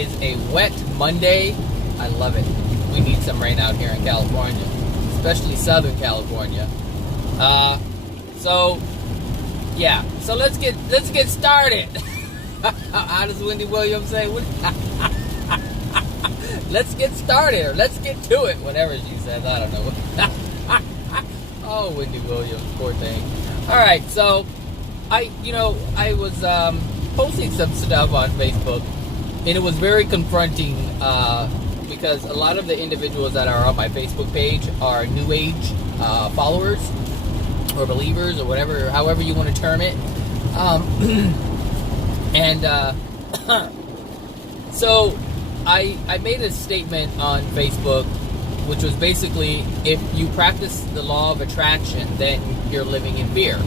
is a wet Monday. I love it. We need some rain out here in California, especially Southern California. So let's get started. How does Wendy Williams say? Let's get started, or let's get to it, whatever she says. I don't know. Oh, Wendy Williams, poor thing. All right, so I was posting some stuff on Facebook, and it was very confronting because a lot of the individuals that are on my Facebook page are New Age followers or believers or whatever, however you want to term it. So I made a statement on Facebook, which was basically, if you practice the law of attraction, then you're living in fear.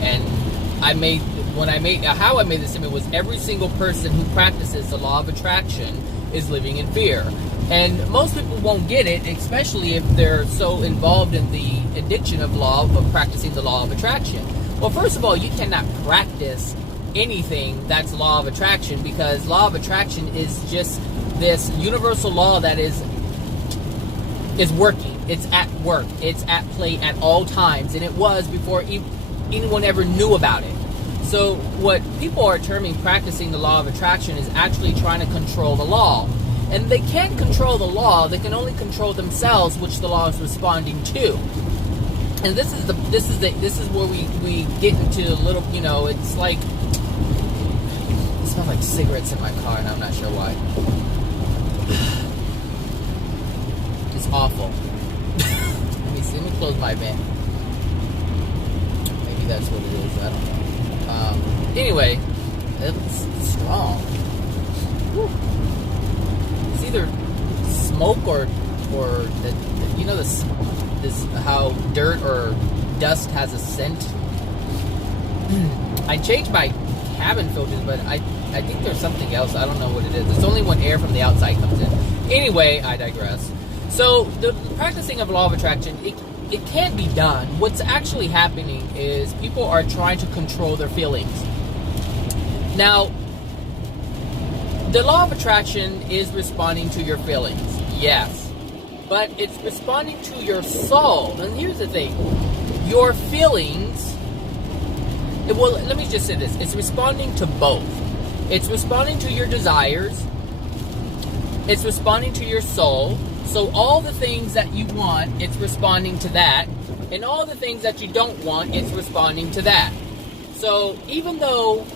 And how I made this statement was, every single person who practices the law of attraction is living in fear. And most people won't get it, especially if they're so involved in the addiction of practicing the law of attraction. Well, first of all, you cannot practice anything that's law of attraction, because law of attraction is just this universal law that is working. It's at work. It's at play at all times, and it was before anyone ever knew about it. So what people are terming practicing the law of attraction is actually trying to control the law. And they can't control the law, they can only control themselves, which the law is responding to. And this is where we get into a little, it's like, it smells like cigarettes in my car, and I'm not sure why. It's awful. Let me close my vent. Maybe that's what it is, I don't know. Anyway, it's strong. Whew. It's either smoke or this how dirt or dust has a scent. I changed my cabin filters, but I think there's something else. I don't know what it is. It's only when air from the outside comes in. Anyway, I digress. So the practicing of law of attraction, it can be done. What's actually happening is people are trying to control their feelings. Now, the law of attraction is responding to your feelings, yes, but it's responding to your soul. And here's the thing, your feelings, well, let me just say this, it's responding to both. It's responding to your desires, it's responding to your soul. So all the things that you want, it's responding to that, and all the things that you don't want, it's responding to that. So even though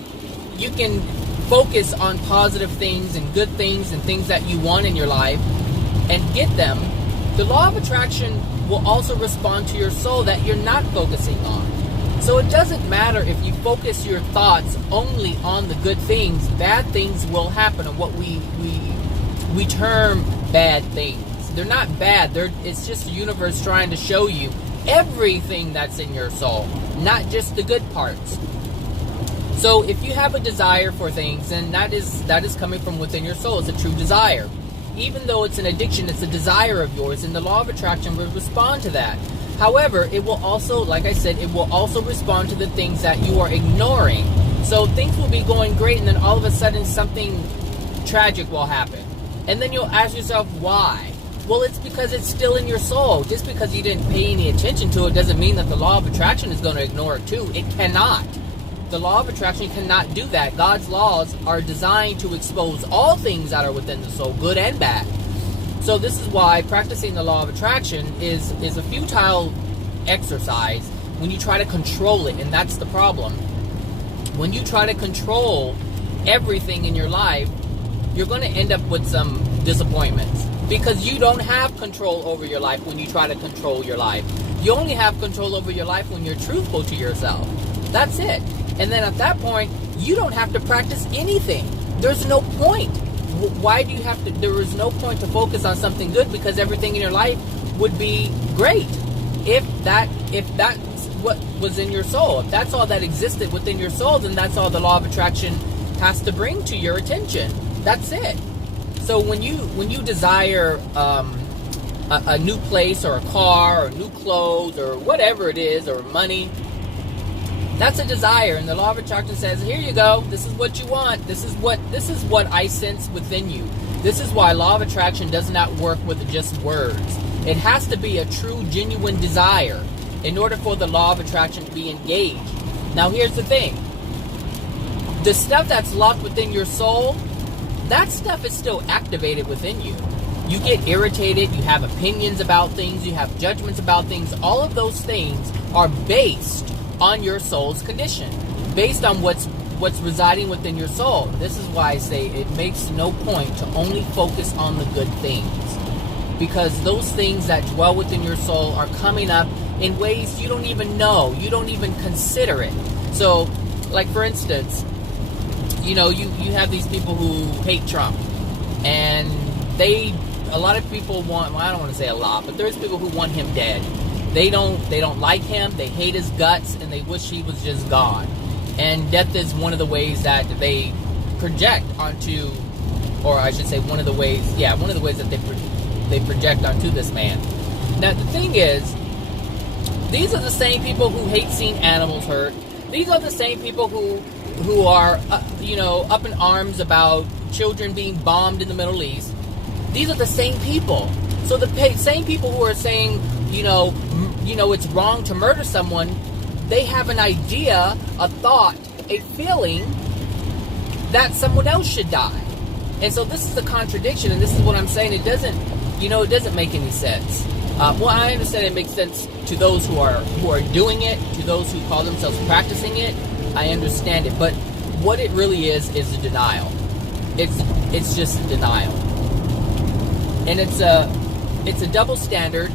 you can focus on positive things and good things and things that you want in your life and get them, the law of attraction will also respond to your soul that you're not focusing on. So it doesn't matter if you focus your thoughts only on the good things, bad things will happen, or what we term bad things. They're not bad, it's just the universe trying to show you everything that's in your soul, not just the good parts. So if you have a desire for things, then that is coming from within your soul. It's a true desire. Even though it's an addiction, it's a desire of yours, and the law of attraction will respond to that. However, it will also, like I said, it will also respond to the things that you are ignoring. So things will be going great, and then all of a sudden something tragic will happen. And then you'll ask yourself, why? Well, it's because it's still in your soul. Just because you didn't pay any attention to it doesn't mean that the law of attraction is going to ignore it too. It cannot. The law of attraction cannot do that. God's laws are designed to expose all things that are within the soul, good and bad. So this is why practicing the law of attraction is a futile exercise when you try to control it, and that's the problem. When you try to control everything in your life, you're going to end up with some disappointments, because you don't have control over your life when you try to control your life. You only have control over your life when you're truthful to yourself. That's it. And then at that point, you don't have to practice anything. There's no point. Why do you have to? There is no point to focus on something good, because everything in your life would be great if that's what was in your soul. If that's all that existed within your soul, then that's all the law of attraction has to bring to your attention. That's it. So when you desire a new place or a car or new clothes or whatever it is, or money, That's a desire, and the law of attraction says, here you go, this is what you want, this is what I sense within you. This is why law of attraction does not work with just words. It has to be a true, genuine desire in order for the law of attraction to be engaged. Now here's the thing. The stuff that's locked within your soul, that stuff is still activated within you. You get irritated, you have opinions about things, you have judgments about things. All of those things are based on your soul's condition, based on what's residing within your soul. This is why I say it makes no point to only focus on the good things, because those things that dwell within your soul are coming up in ways you don't even know, you don't even consider it. So, like for instance, you have these people who hate Trump, and a lot of people want, well, I don't want to say a lot, but there's people who want him dead. They don't like him, they hate his guts, and they wish he was just gone. And death is one of the ways that they project onto, or I should say one of the ways that they project onto this man. Now the thing is, these are the same people who hate seeing animals hurt. These are the same people who are up in arms about children being bombed in the Middle East. These are the same people. So the same people who are saying, it's wrong to murder someone, they have an idea, a thought, a feeling that someone else should die. And so this is the contradiction, and this is what I'm saying. It doesn't make any sense. Well, I understand it makes sense to those who are doing it, to those who call themselves practicing it. I understand it, but what it really is a denial. It's just denial, and it's a double standard,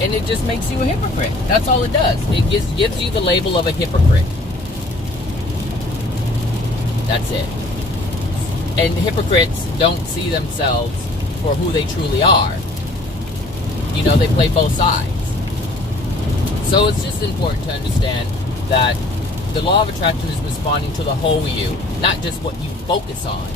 and it just makes you a hypocrite. That's all it does. It gives you the label of a hypocrite. That's it. And hypocrites don't see themselves for who they truly are. They play both sides. So it's just important to understand that the law of attraction is responding to the whole you, not just what you focus on.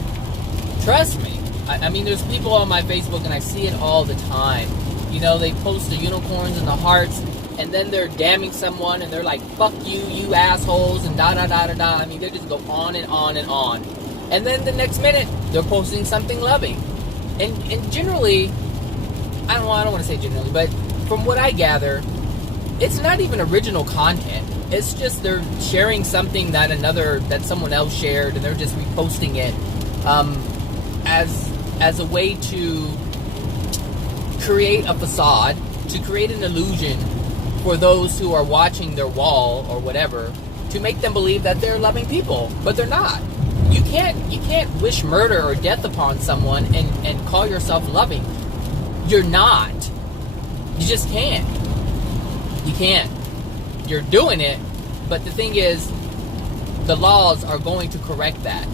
Trust me. I mean, there's people on my Facebook, and I see it all the time. They post the unicorns and the hearts, and then they're damning someone, and they're like, fuck you, you assholes, and da-da-da-da-da. I mean, they just go on and on and on. And then the next minute, they're posting something loving. And generally, I don't want to say generally, but from what I gather, it's not even original content. It's just they're sharing something that someone else shared, and they're just reposting it as a way to create a facade, to create an illusion for those who are watching their wall or whatever, to make them believe that they're loving people, but they're not. You can't wish murder or death upon someone and call yourself loving. You're not. You just can't. You can't. You're doing it, but the thing is, the laws are going to correct that,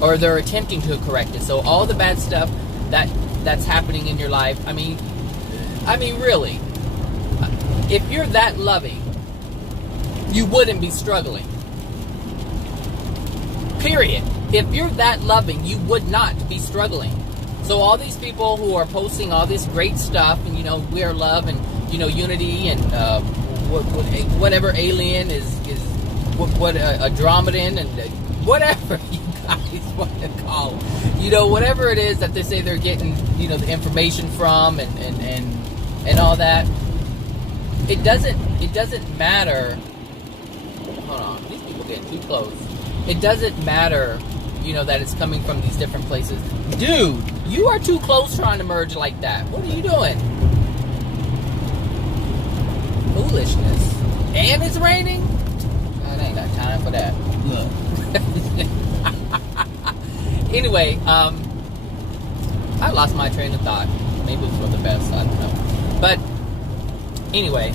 or they're attempting to correct it. So all the bad stuff that's happening in your life, I mean really, if you're that loving, you wouldn't be struggling. Period. If you're that loving, you would not be struggling. So all these people who are posting all this great stuff, and we are love, and unity, and whatever alien is what a Andromedan, and whatever you guys want to call them. Whatever it is that they say they're getting the information from, and all that. It doesn't matter. Hold on, these people getting too close. It doesn't matter, that it's coming from these different places. Dude, you are too close trying to merge like that. What are you doing? Foolishness. And it's raining? I ain't got time for that. Look. Anyway, I lost my train of thought. Maybe it's for the best, I don't know. But anyway,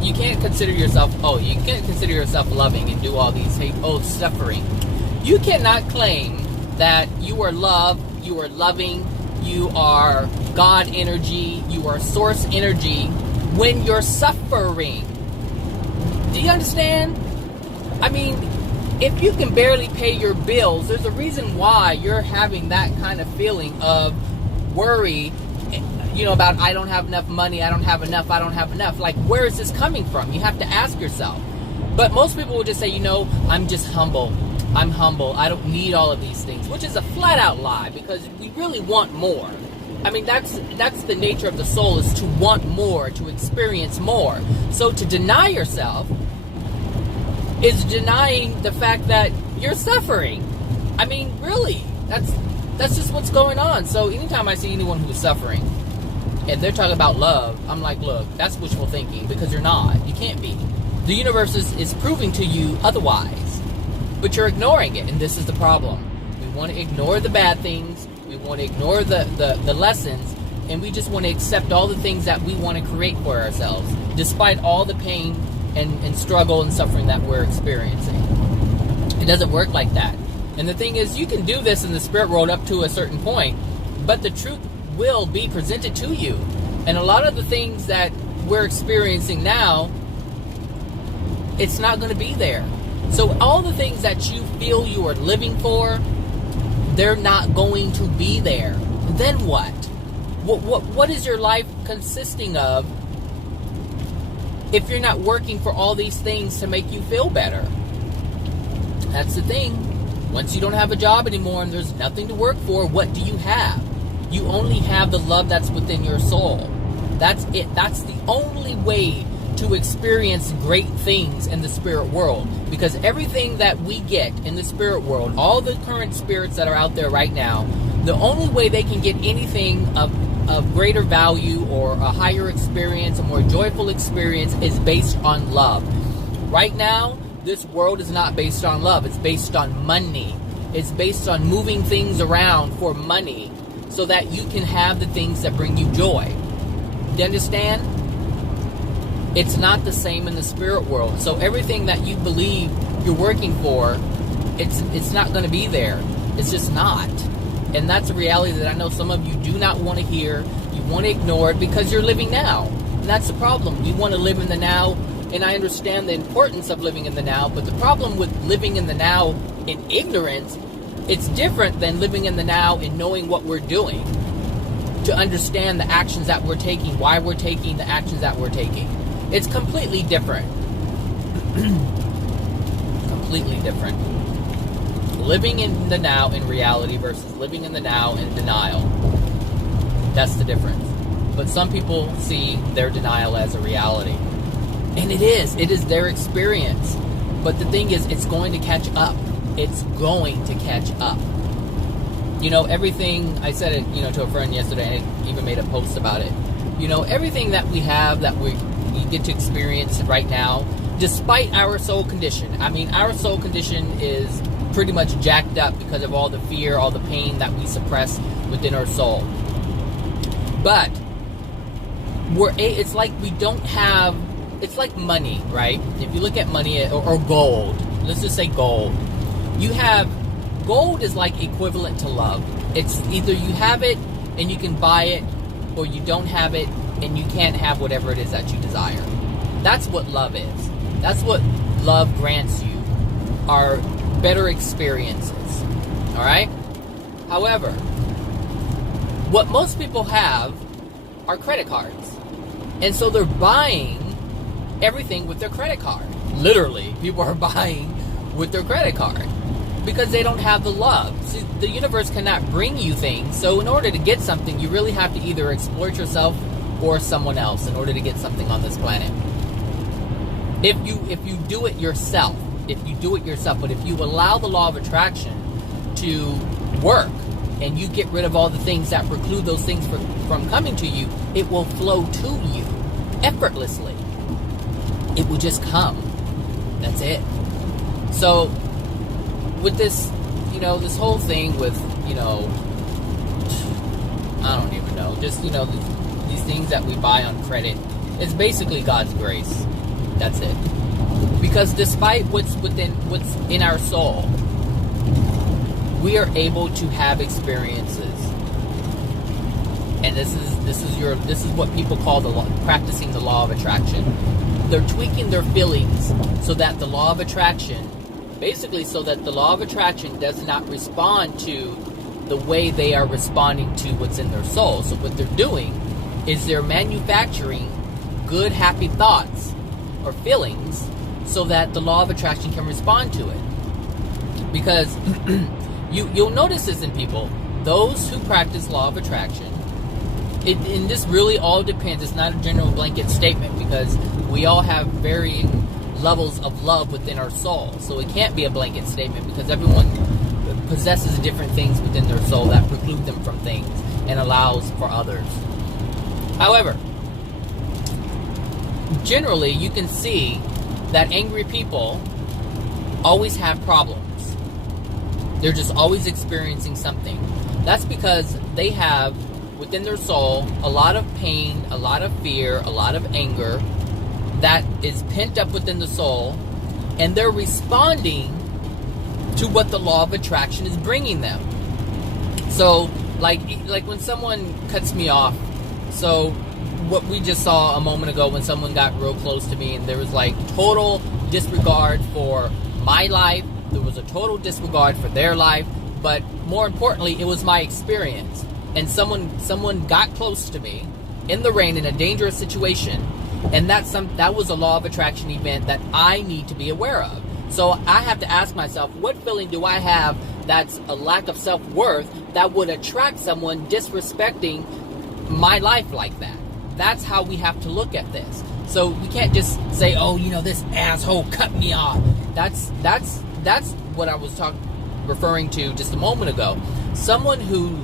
you can't consider yourself loving and do all these suffering. You cannot claim that you are love, you are loving, you are God energy, you are source energy when you're suffering. Do you understand? I mean, if you can barely pay your bills, there's a reason why you're having that kind of feeling of worry, about I don't have enough money, I don't have enough. Like, where is this coming from? You have to ask yourself. But most people will just say, I'm just humble. I'm humble. I don't need all of these things, which is a flat out lie, because we really want more. I mean, that's the nature of the soul, is to want more, to experience more. So to deny yourself is denying the fact that you're suffering. I mean, really, that's just what's going on. So anytime I see anyone who's suffering and they're talking about love, I'm like, look, that's wishful thinking, because you're not. You can't be. The universe is proving to you otherwise, but you're ignoring it, and this is the problem. We want to ignore the bad things, we want to ignore the lessons, and we just want to accept all the things that we want to create for ourselves, despite all the pain and struggle and suffering that we're experiencing. It doesn't work like that. And the thing is, you can do this in the spirit world up to a certain point, but the truth will be presented to you. And a lot of the things that we're experiencing now, it's not going to be there. So all the things that you feel you are living for, they're not going to be there. Then what? What is your life consisting of if you're not working for all these things to make you feel better? That's the thing. Once you don't have a job anymore and there's nothing to work for, what do you have? You only have the love that's within your soul. That's it. That's the only way to experience great things in the spirit world. Because everything that we get in the spirit world, all the current spirits that are out there right now, the only way they can get anything of greater value or a higher experience, a more joyful experience, is based on love. Right now, this world is not based on love. It's based on money. It's based on moving things around for money so that you can have the things that bring you joy. You understand? It's not the same in the spirit world. So everything that you believe you're working for, it's not going to be there. It's just not. And that's a reality that I know some of you do not want to hear. You want to ignore it because you're living now. And that's the problem. We want to live in the now, and I understand the importance of living in the now, but the problem with living in the now in ignorance, it's different than living in the now and knowing what we're doing. To understand the actions that we're taking, why we're taking the actions that we're taking. It's completely different. Completely different. Living in the now in reality versus living in the now in denial. That's the difference. But some people see their denial as a reality. And it is their experience. But the thing is, it's going to catch up. It's going to catch up. Everything, I said it, to a friend yesterday, and I even made a post about it. Everything that we have, that we get to experience right now, despite our soul condition. I mean, our soul condition is pretty much jacked up because of all the fear, all the pain that we suppress within our soul. But it's like we don't have, it's like money, right? If you look at money or gold, let's just say gold. Gold is like equivalent to love. It's either you have it and you can buy it, or you don't have it and you can't have whatever it is that you desire. That's what love is. That's what love grants you, are better experiences. Alright? However, what most people have are credit cards. And so they're buying everything with their credit card. Literally, people are buying with their credit card because they don't have the love. See, the universe cannot bring you things. So in order to get something, you really have to either exploit yourself or someone else in order to get something on this planet. If you do it yourself, but if you allow the law of attraction to work and you get rid of all the things that preclude those things from coming to you, it will flow to you effortlessly. It will just come. That's it. So with this, this whole thing with, I don't even know, just, these things that we buy on credit, it's basically God's grace. That's it. Because despite what's in our soul, we are able to have experiences. And this is what people call practicing the law of attraction. They're tweaking their feelings so that the law of attraction does not respond to the way they are responding to what's in their soul. So what they're doing is they're manufacturing good, happy thoughts or feelings so that the law of attraction can respond to it. Because you'll notice this in people, those who practice law of attraction, and this really all depends. It's not a general blanket statement, because we all have varying levels of love within our soul. So it can't be a blanket statement, because everyone possesses different things within their soul that preclude them from things and allows for others. However, generally you can see that angry people always have problems. They're just always experiencing something. That's because they have within their soul a lot of pain, a lot of fear, a lot of anger that is pent up within the soul, and they're responding to what the law of attraction is bringing them. So like when someone cuts me off, so what we just saw a moment ago when someone got real close to me and there was like total disregard for my life, there was a total disregard for their life, but more importantly, it was my experience. And someone got close to me in the rain in a dangerous situation, and that was a law of attraction event that I need to be aware of. So I have to ask myself, what feeling do I have that's a lack of self-worth that would attract someone disrespecting my life like that? That's how we have to look at this. So we can't just say, oh, this asshole cut me off. That's what I was referring to just a moment ago. Someone who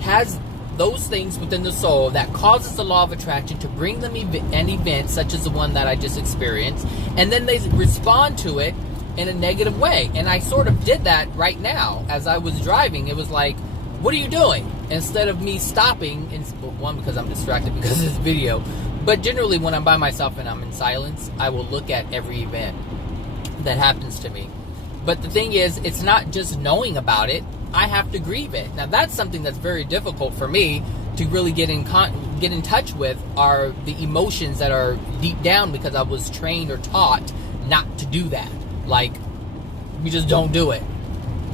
has those things within the soul that causes the law of attraction to bring them an event such as the one that I just experienced, and then they respond to it in a negative way. And I sort of did that right now as I was driving. It was like, what are you doing? Instead of me stopping, one, because I'm distracted because of this video, but generally when I'm by myself and I'm in silence, I will look at every event that happens to me. But the thing is, it's not just knowing about it, I have to grieve it. Now that's something that's very difficult for me to really get in touch with, are the emotions that are deep down, because I was trained or taught not to do that. Like, we just don't do it.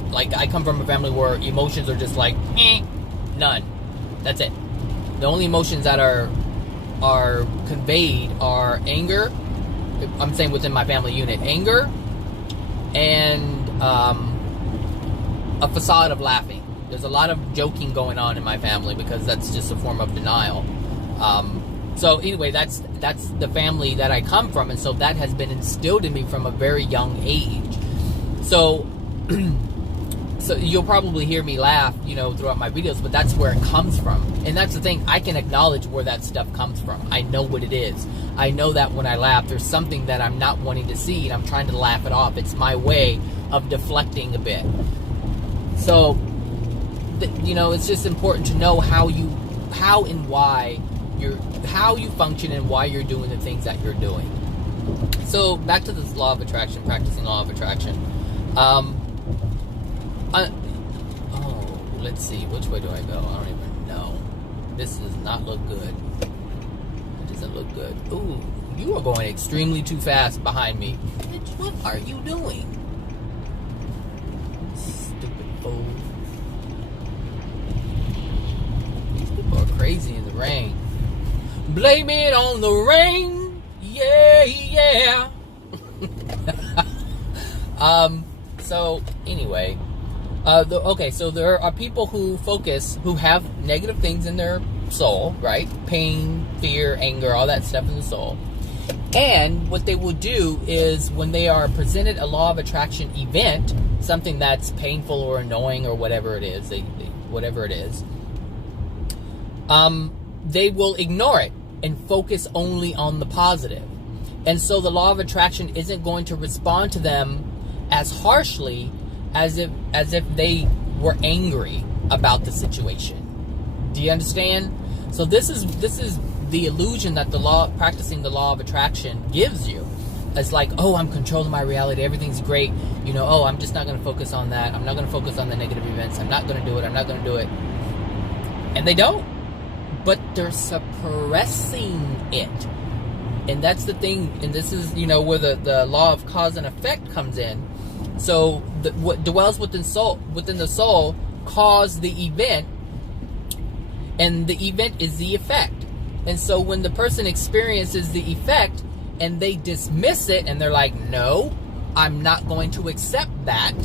Like, I come from a family where emotions are just like, none. That's it. The only emotions that are conveyed are anger. I'm saying within my family unit, anger, and a facade of laughing. There's a lot of joking going on in my family because that's just a form of denial. So anyway, that's the family that I come from, and so that has been instilled in me from a very young age. So so you'll probably hear me laugh, throughout my videos, but that's where it comes from. And that's the thing, I can acknowledge where that stuff comes from. I know what it is. I know that when I laugh, there's something that I'm not wanting to see, and I'm trying to laugh it off. It's my way of deflecting a bit. So, it's just important to know how you function and why you're doing the things that you're doing. So back to this law of attraction, practicing law of attraction. Let's see, which way do I go? I don't even know. This does not look good. It doesn't look good. Ooh, you are going extremely too fast behind me. Bitch, what are you doing? Stupid fool. These people are crazy in the rain. Blame it on the rain. Yeah, yeah. So anyway, so there are people who have negative things in their soul, right? Pain, fear, anger, all that stuff in the soul. And what they will do is, when they are presented a law of attraction event, something that's painful or annoying or whatever it is, they will ignore it and focus only on the positive. And so the law of attraction isn't going to respond to them as harshly as if they were angry about the situation. Do you understand? So this is the illusion that practicing the law of attraction gives you. It's like, oh, I'm controlling my reality, everything's great, oh, I'm just not going to focus on that, I'm not going to focus on the negative events, I'm not going to do it. And they don't. But they're suppressing it. And that's the thing, and this is, where the law of cause and effect comes in. So what dwells within the soul cause the event, and the event is the effect. And so when the person experiences the effect, and they dismiss it and they're like, no, I'm not going to accept that,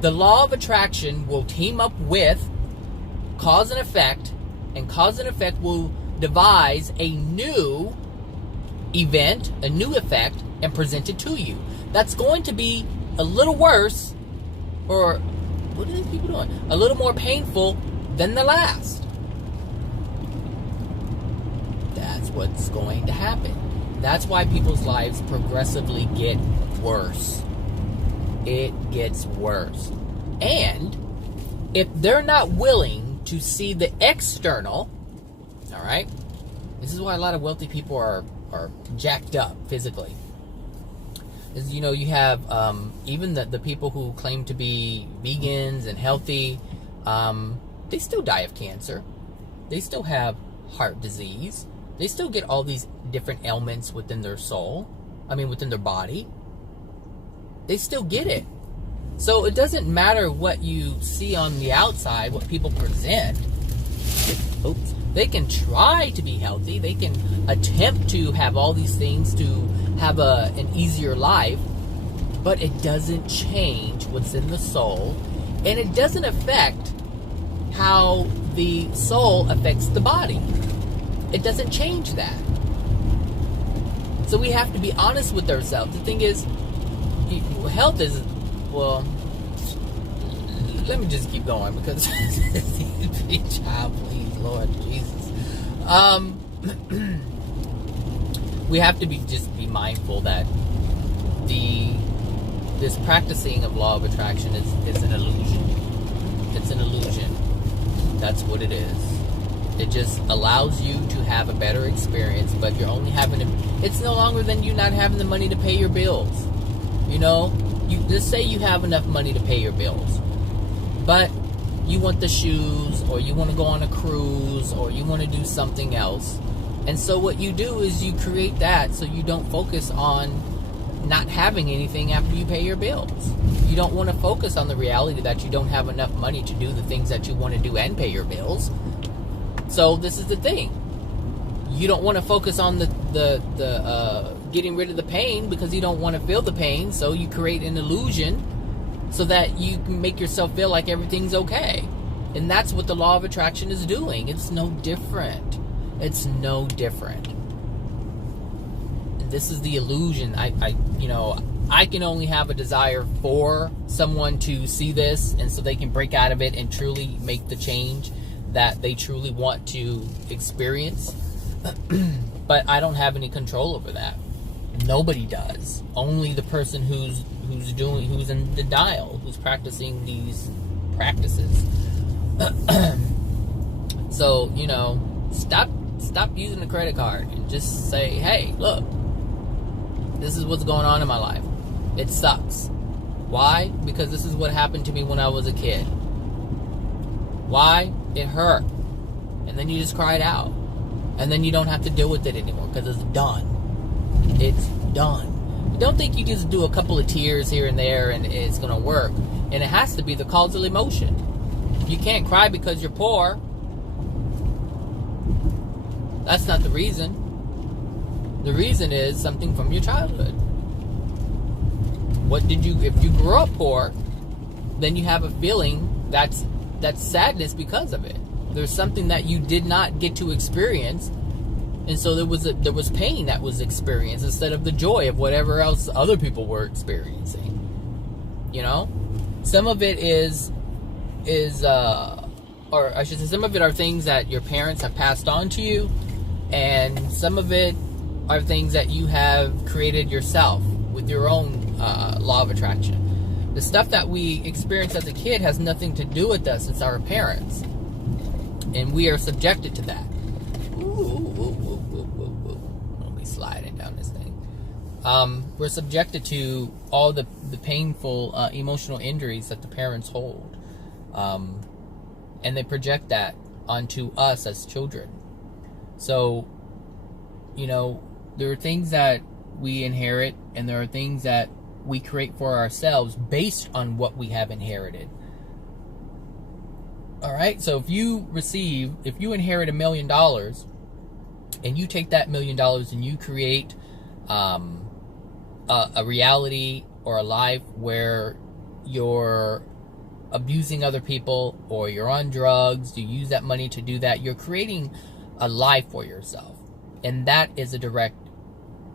the law of attraction will team up with cause and effect, and cause and effect will devise a new event, a new effect, and present it to you. That's going to be a little worse, or what are these people doing? A little more painful than the last. That's what's going to happen. That's why people's lives progressively get worse. It gets worse. And if they're not willing to see the external, all right, this is why a lot of wealthy people are jacked up physically. Is, you know, you have even the people who claim to be vegans and healthy, they still die of cancer. They still have heart disease. They still get all these different ailments within their soul. Within their body. They still get it. So it doesn't matter what you see on the outside, what people present. Oops. They can try to be healthy. They can attempt to have all these things to have an easier life. But it doesn't change what's in the soul. And it doesn't affect how the soul affects the body. It doesn't change that. So we have to be honest with ourselves. The thing is, health is, well, let me just keep going because child, please, Lord Jesus. We have to be mindful that this practicing of law of attraction is an illusion. It's an illusion. That's what it is. It just allows you to have a better experience, but you're only it's no longer than you not having the money to pay your bills. You know, you just say you have enough money to pay your bills, but you want the shoes, or you want to go on a cruise, or you want to do something else. And so what you do is you create that so you don't focus on not having anything after you pay your bills. You don't want to focus on the reality that you don't have enough money to do the things that you want to do and pay your bills. So this is the thing. You don't want to focus on the getting rid of the pain because you don't want to feel the pain. So you create an illusion so that you can make yourself feel like everything's okay. And that's what the law of attraction is doing. It's no different. It's no different. And this is the illusion. I can only have a desire for someone to see this, and so they can break out of it and truly make the change that they truly want to experience. But I don't have any control over that. Nobody does. Only the person who's in denial, who's practicing these practices. So, stop using the credit card and just say, hey, look, this is what's going on in my life. It sucks. Why? Because this is what happened to me when I was a kid. Why? It hurt. And then you just cry it out. And then you don't have to deal with it anymore because it's done. It's done. Don't think you just do a couple of tears here and there and it's going to work. And it has to be the causal emotion. You can't cry because you're poor. That's not the reason. The reason is something from your childhood. If you grew up poor, then you have a feeling that's sadness because of it. There's something that you did not get to experience, and so there was pain that was experienced instead of the joy of whatever else other people were experiencing. Some of it or I should say, some of it are things that your parents have passed on to you, and some of it are things that you have created yourself with your own law of attraction. The stuff that we experience as a kid has nothing to do with us. It's our parents. And we are subjected to that. I'll be sliding down this thing. We're subjected to all the painful emotional injuries that the parents hold. And they project that onto us as children. So, there are things that we inherit, and there are things that we create for ourselves based on what we have inherited. All right, so if you inherit $1 million, and you take that $1 million and you create a reality or a life where you're abusing other people or you're on drugs, you use that money to do that, you're creating a life for yourself. And that is a direct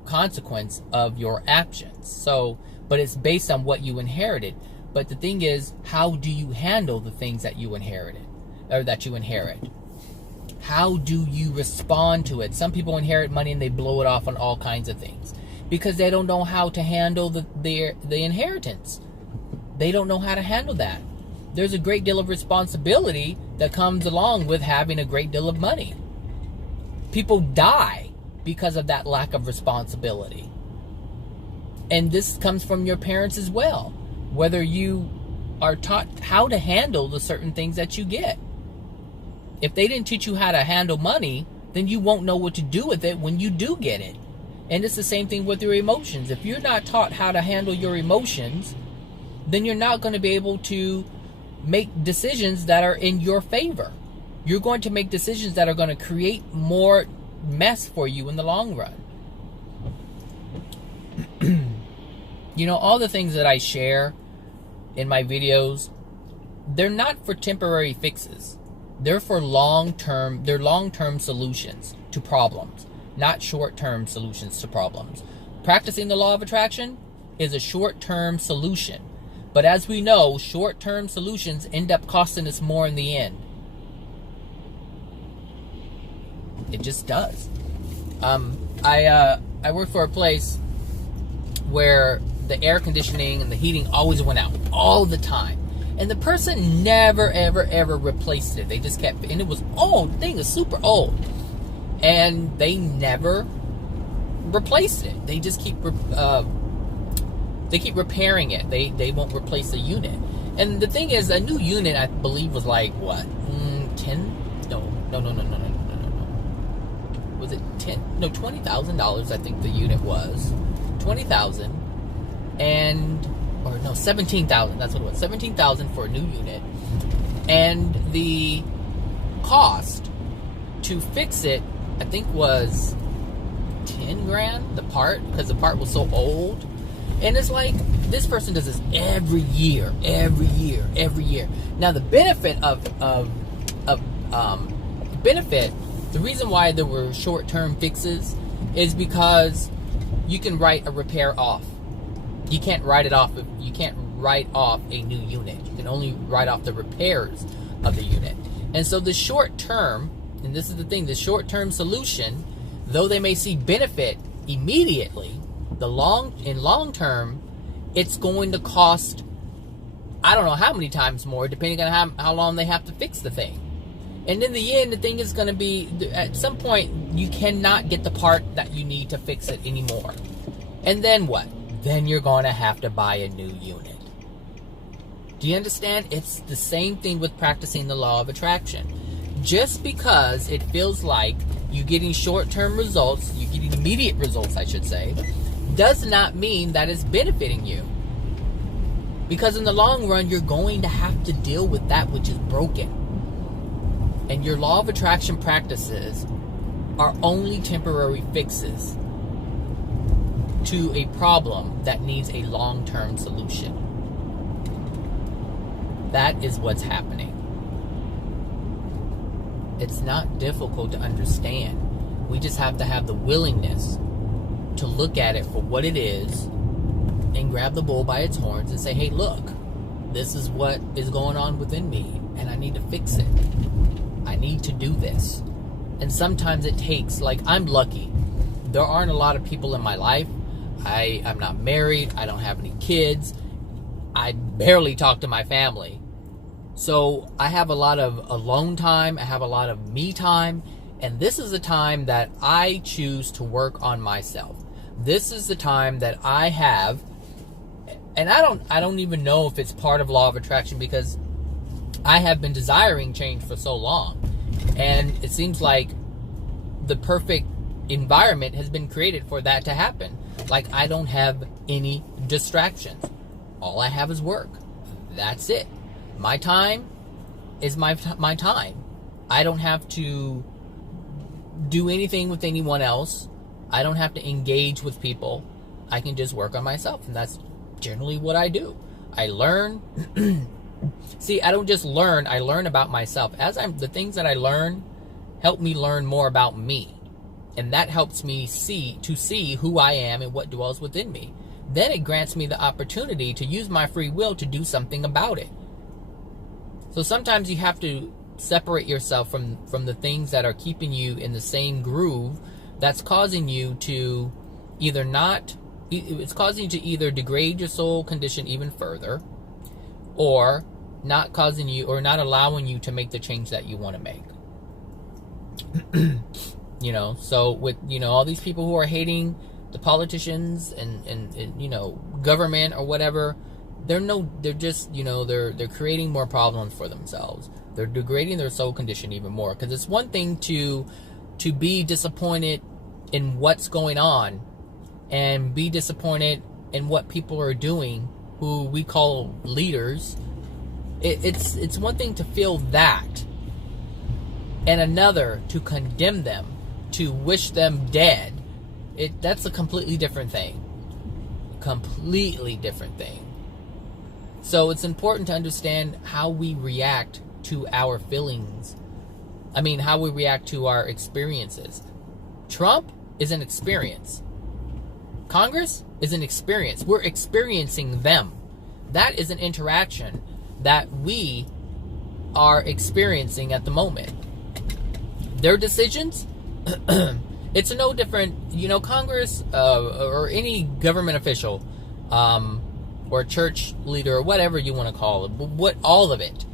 consequence of your actions. So, but it's based on what you inherited. But the thing is, how do you handle the things that you inherited or that you inherit? How do you respond to it? Some people inherit money and they blow it off on all kinds of things because they don't know how to handle the inheritance. They don't know how to handle that. There's a great deal of responsibility that comes along with having a great deal of money. People die because of that lack of responsibility. And this comes from your parents as well. Whether you are taught how to handle the certain things that you get. If they didn't teach you how to handle money, then you won't know what to do with it when you do get it. And it's the same thing with your emotions. If you're not taught how to handle your emotions, then you're not going to be able to make decisions that are in your favor. You're going to make decisions that are going to create more mess for you in the long run. You know, all the things that I share in my videos, they're not for temporary fixes. They're for long-term solutions to problems, not short-term solutions to problems. Practicing the law of attraction is a short-term solution. But as we know, short-term solutions end up costing us more in the end. It just does. I work for a place where the air conditioning and the heating always went out all the time. And the person never, ever, ever replaced it. They just kept, and it was old. The thing is super old. And they never replaced it. They just keep repairing it. They won't replace the unit. And the thing is, a new unit, I believe, was like, what? 10? No. Was it 10? No, $20,000, I think the unit was. $20,000. Or no, $17,000. That's what it was. $17,000 for a new unit. And the cost to fix it, I think, was 10 grand, the part, because the part was so old. And it's like, this person does this every year. Now, the benefit the reason why there were short-term fixes is because you can write a repair off. You can't write it off. You can't write off a new unit. You can only write off the repairs of the unit. And so the short term, and this is the thing, the short-term solution, though they may see benefit immediately, in long term, it's going to cost, I don't know how many times more, depending on how long they have to fix the thing. And in the end, the thing is going to be, at some point, you cannot get the part that you need to fix it anymore. And then what? Then you're going to have to buy a new unit. Do you understand? It's the same thing with practicing the law of attraction. Just because it feels like you're getting short-term results, you're getting immediate results, I should say, does not mean that it's benefiting you. Because in the long run, you're going to have to deal with that which is broken. And your law of attraction practices are only temporary fixes to a problem that needs a long-term solution. That is what's happening. It's not difficult to understand. We just have to have the willingness to look at it for what it is and grab the bull by its horns and say, hey, look, this is what is going on within me and I need to fix it. I need to do this. And sometimes it takes, like, I'm lucky. There aren't a lot of people in my life. I'm not married. I don't have any kids. I barely talk to my family. So I have a lot of alone time. I have a lot of me time. And this is a time that I choose to work on myself. This is the time that I have, and I don't even know if it's part of law of attraction, because I have been desiring change for so long. And it seems like the perfect environment has been created for that to happen. Like, I don't have any distractions. All I have is work. That's it. My time is my time. I don't have to do anything with anyone else. I don't have to engage with people. I can just work on myself, and that's generally what I do. I learn. See, I don't just learn, I learn about myself. The things that I learn help me learn more about me. And that helps me see who I am and what dwells within me. Then it grants me the opportunity to use my free will to do something about it. So sometimes you have to separate yourself from the things that are keeping you in the same groove that's causing you to either degrade your soul condition even further, or not allowing you to make the change that you want to make. So with, all these people who are hating the politicians and government or whatever, they're creating more problems for themselves. They're degrading their soul condition even more, because it's one thing to be disappointed in what's going on and be disappointed in what people are doing who we call leaders. It's one thing to feel that, and another to condemn them, to wish them dead. That's a completely different thing. Completely different thing. So it's important to understand how we react to our feelings. How we react to our experiences. Trump is an experience. Congress is an experience. We're experiencing them. That is an interaction that we are experiencing at the moment. Their decisions, it's no different, Congress or any government official or church leader or whatever you want to call it, all of it.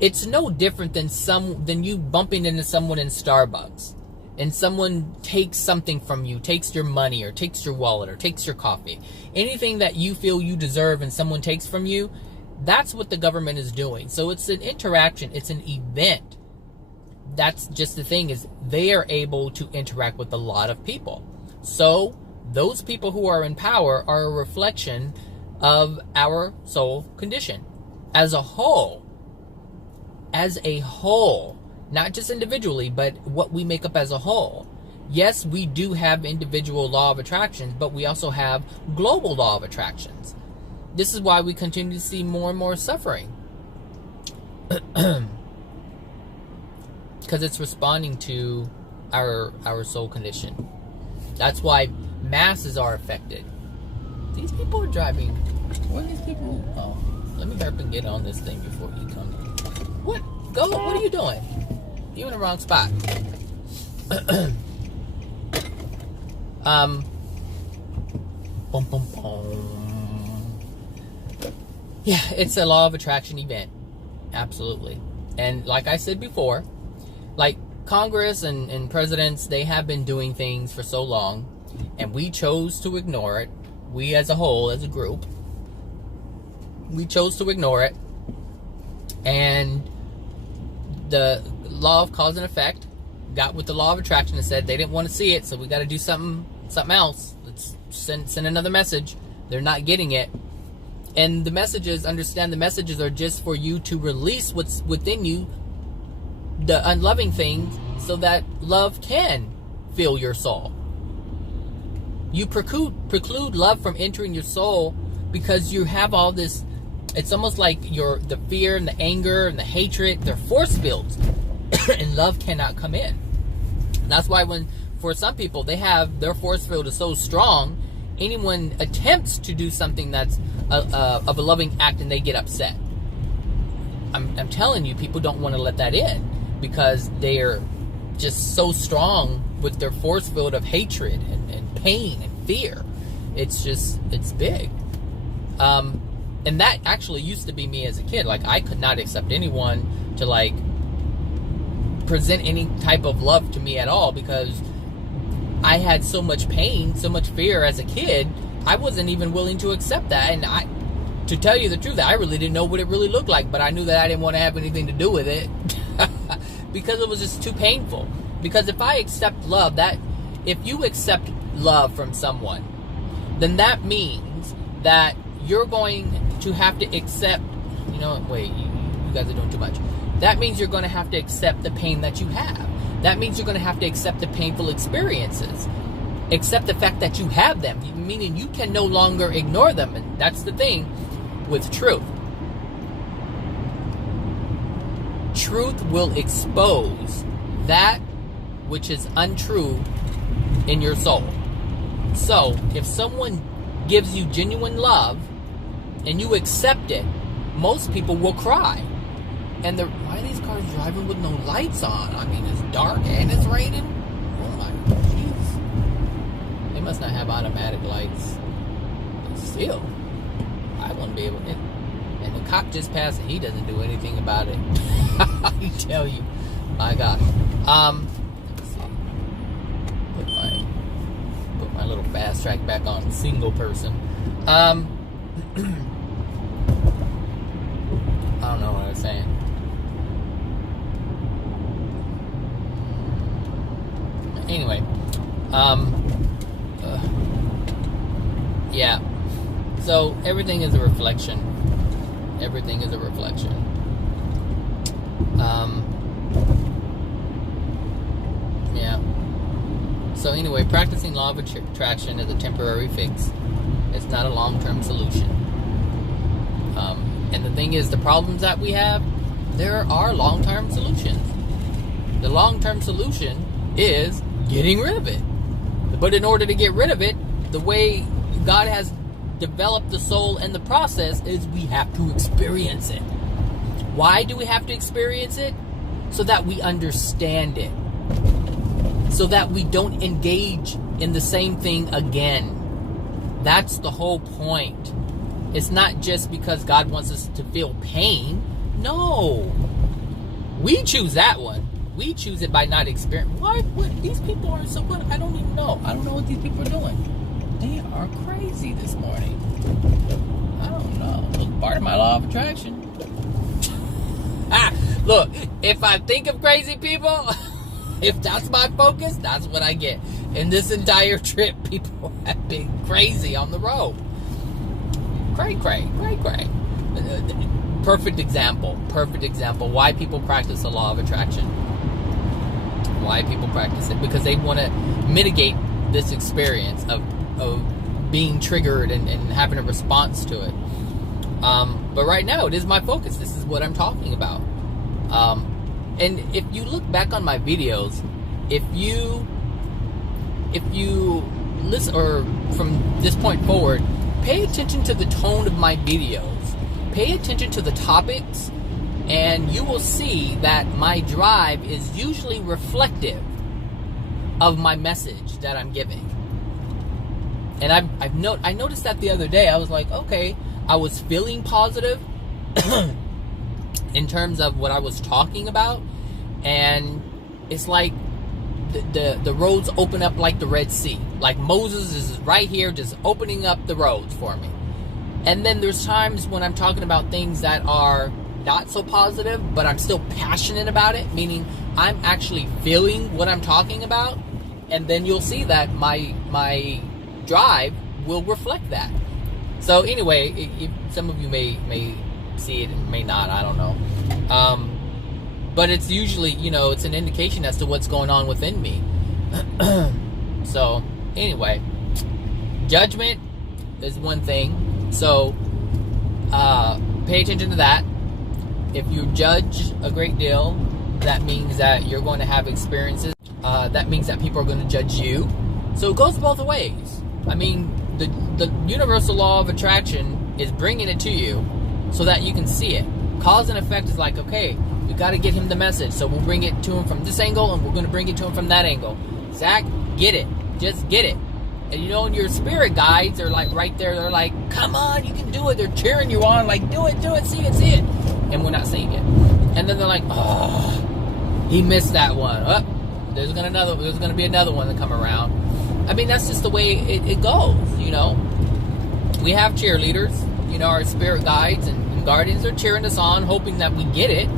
It's no different than you bumping into someone in Starbucks and someone takes something from you, takes your money or takes your wallet or takes your coffee. Anything that you feel you deserve and someone takes from you, that's what the government is doing. So it's an interaction, it's an event. That's just the thing, is they are able to interact with a lot of people. So those people who are in power are a reflection of our soul condition as a whole. As a whole, not just individually, but what we make up as a whole. Yes, we do have individual law of attractions, but we also have global law of attractions. This is why we continue to see more and more suffering. Because it's responding to our soul condition. That's why masses are affected. These people are driving. Where are these people? Oh, let me hurry up and get on this thing before you come. What? Go. What are you doing? You're in the wrong spot. Boom, boom, boom. Yeah, it's a law of attraction event. Absolutely. And like I said before, like Congress and presidents, they have been doing things for so long, and we chose to ignore it. We as a whole, as a group, we chose to ignore it. And the law of cause and effect got with the law of attraction and said they didn't want to see it, so we got to do something else. Let's send another message. They're not getting it. And the messages, understand, the messages are just for you to release what's within you, the unloving things, so that love can fill your soul. You preclude love from entering your soul because you have all this. It's almost like the fear and the anger and the hatred, they're force fields, and love cannot come in. That's why for some people, their force field is so strong, anyone attempts to do something that's of a loving act and they get upset. I'm telling you, people don't want to let that in because they're just so strong with their force field of hatred and pain and fear. It's big. And that actually used to be me as a kid. Like, I could not accept anyone to, like, present any type of love to me at all because I had so much pain, so much fear as a kid, I wasn't even willing to accept that. And to tell you the truth, I really didn't know what it really looked like, but I knew that I didn't want to have anything to do with it because it was just too painful. Because if I accept love, if you accept love from someone, then that means that you're going to have to accept, you guys are doing too much. That means you're going to have to accept the pain that you have. That means you're going to have to accept the painful experiences. accept the fact that you have them, meaning you can no longer ignore them. And that's the thing with truth. Truth will expose that which is untrue in your soul. So, if someone gives you genuine love and you accept it, most people will cry. And why are these cars driving with no lights on? I mean, it's dark and it's raining. Oh my jeez. They must not have automatic lights. But still, I wouldn't be able to. And the cop just passed and he doesn't do anything about it. I tell you. My God. Let me see. Put my little fast track back on single person. I don't know what I was saying. Anyway, yeah. So everything is a reflection. Everything is a reflection. Yeah. So anyway, practicing law of attraction is a temporary fix. It's not a long-term solution. And the thing is, the problems that we have, there are long-term solutions. The long-term solution is getting rid of it. But in order to get rid of it, the way God has developed the soul and the process is we have to experience it. Why do we have to experience it? So that we understand it. So that we don't engage in the same thing again. That's the whole point. It's not just because God wants us to feel pain. No. We choose that one. We choose it by not experiencing. What? These people are so good. I don't even know. I don't know what these people are doing. They are crazy this morning. I don't know. It's part of my law of attraction. Look, if I think of crazy people, if that's my focus, that's what I get. In this entire trip, people have been crazy on the road. Cray. Perfect example. Why people practice the law of attraction. Why people practice it. Because they want to mitigate this experience of being triggered and having a response to it. But right now, it is my focus. This is what I'm talking about. And if you look back on my videos, if you listen, or from this point forward, pay attention to the tone of my videos. Pay attention to the topics, and you will see that my drive is usually reflective of my message that I'm giving. And I noticed that the other day. I was like, okay, I was feeling positive in terms of what I was talking about, and it's like the roads open up like the Red Sea. Like Moses is right here just opening up the roads for me. And then there's times when I'm talking about things that are not so positive, but I'm still passionate about it, meaning I'm actually feeling what I'm talking about. And then you'll see that my drive will reflect that. So anyway, some of you may see it and may not, I don't know. But it's usually, it's an indication as to what's going on within me. So anyway, judgment is one thing. So pay attention to that. If you judge a great deal, that means that you're going to have experiences. That means that people are going to judge you. So it goes both ways. I mean, the universal law of attraction is bringing it to you so that you can see it. Cause and effect is like, okay, we got to get him the message, so we'll bring it to him from this angle, and we're going to bring it to him from that angle. Zach, get it. Just get it. And and your spirit guides are like right there. They're like, come on, you can do it. They're cheering you on, like, do it, see it. And we're not seeing it. And then they're like, oh, he missed that one. Oh, there's going to be another one that come around. I mean, that's just the way it goes, We have cheerleaders, our spirit guides and guardians are cheering us on, hoping that we get it.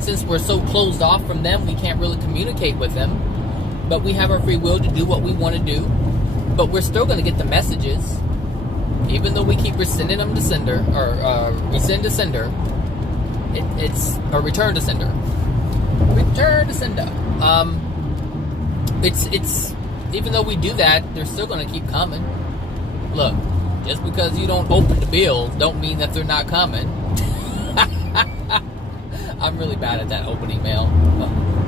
Since we're so closed off from them, we can't really communicate with them. But we have our free will to do what we want to do. But we're still going to get the messages. Even though we keep resending them to sender, or resend to sender, it's a return to sender. Return to sender. It's even though we do that, they're still going to keep coming. Look, just because you don't open the bills don't mean that they're not coming. I'm really bad at that opening mail.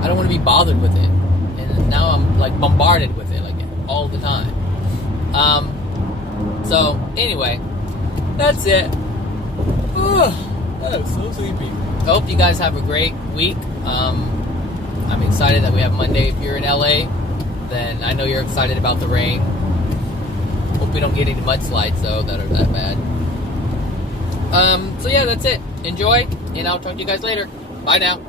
I don't want to be bothered with it. And now I'm like bombarded with it like all the time. So anyway, that's it. I'm so sleepy. I hope you guys have a great week. I'm excited that we have Monday. If you're in LA, then I know you're excited about the rain. Hope we don't get any mudslides though that are that bad. So yeah, that's it. Enjoy, and I'll talk to you guys later. Bye now.